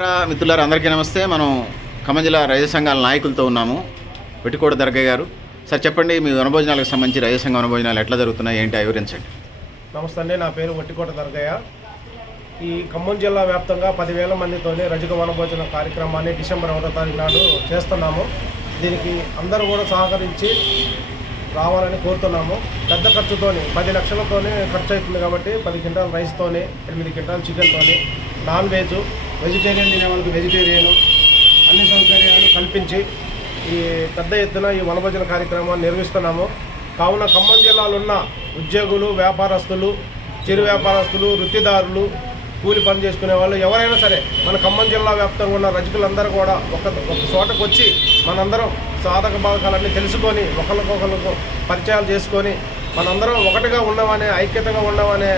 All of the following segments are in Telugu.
మిత్రులారా అందరికీ నమస్తే. మనం ఖమ్మం జిల్లా రైతు సంఘాల నాయకులతో ఉన్నాము. వెట్టికోట దర్గయ్య గారు. సార్ చెప్పండి, మీ వనభోజనాలకు సంబంధించి రైతు సంఘ వనభోజనాలు ఎట్లా జరుగుతున్నాయి, ఏంటి వివరించండి. నమస్తే అండి, నా పేరు వెట్టికోట దర్గయ్య. ఈ ఖమ్మం జిల్లా వ్యాప్తంగా 10,000 మందితోనే రజక వనభోజన కార్యక్రమాన్ని డిసెంబర్ 1వ తారీఖు నాడు చేస్తున్నాము. దీనికి అందరూ కూడా సహకరించి రావాలని కోరుతున్నాము. పెద్ద ఖర్చుతోని 10 లక్షలతోనే ఖర్చు అవుతుంది కాబట్టి 10 క్వింటాల రైస్తోని 8 క్వింటాల చికెన్తోని నాన్ వెజ్, వెజిటేరియన్ తినే వాళ్ళకి వెజిటేరియన్ అన్ని సౌకర్యాలు కల్పించి ఈ పెద్ద ఎత్తున ఈ వనభోజన కార్యక్రమాన్ని నిర్వహిస్తున్నాము. కావున ఖమ్మం జిల్లాలో ఉన్న ఉద్యోగులు, వ్యాపారస్తులు, చిరు వ్యాపారస్తులు, వృత్తిదారులు, కూలి పని చేసుకునే వాళ్ళు ఎవరైనా సరే మన ఖమ్మం జిల్లా వ్యాప్తంగా ఉన్న రజకులందరూ కూడా ఒక చోటకు వచ్చి మనందరం సాధక బాధకాలన్నీ తెలుసుకొని ఒకరికొకరికి పరిచయాలు చేసుకొని మనందరం ఒకటిగా ఉండమనే, ఐక్యతగా ఉండమనే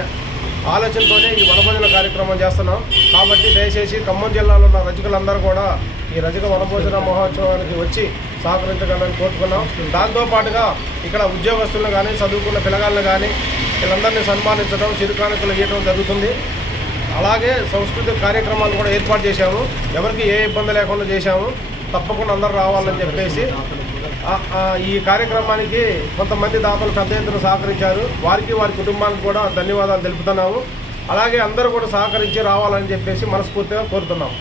ఆలోచనతోనే ఈ వనభోజన కార్యక్రమం చేస్తున్నాం. కాబట్టి దయచేసి ఖమ్మం జిల్లాలో ఉన్న రజకులందరూ కూడా ఈ రజక వనభోజన మహోత్సవానికి వచ్చి సహకరించగలని కోరుకున్నాం. దాంతోపాటుగా ఇక్కడ ఉద్యోగస్తులను కానీ, చదువుకున్న పిల్లగాళ్ళని కానీ వీళ్ళందరినీ సన్మానించడం, చిరుకానుకలు ఇవ్వడం జరుగుతుంది. అలాగే సాంస్కృతిక కార్యక్రమాలు కూడా ఏర్పాటు చేశాము. ఎవరికి ఏ ఇబ్బంది లేకుండా చేశాము. తప్పకుండా అందరూ రావాలని చెప్పేసి ఈ కార్యక్రమానికి కొంతమంది దాతలు పెద్ద ఎత్తున సహకరించారు. వారికి, వారి కుటుంబానికి కూడా ధన్యవాదాలు తెలుపుతున్నాము. అలాగే అందరూ కూడా సహకరించి రావాలని చెప్పేసి మనస్ఫూర్తిగా కోరుతున్నాము.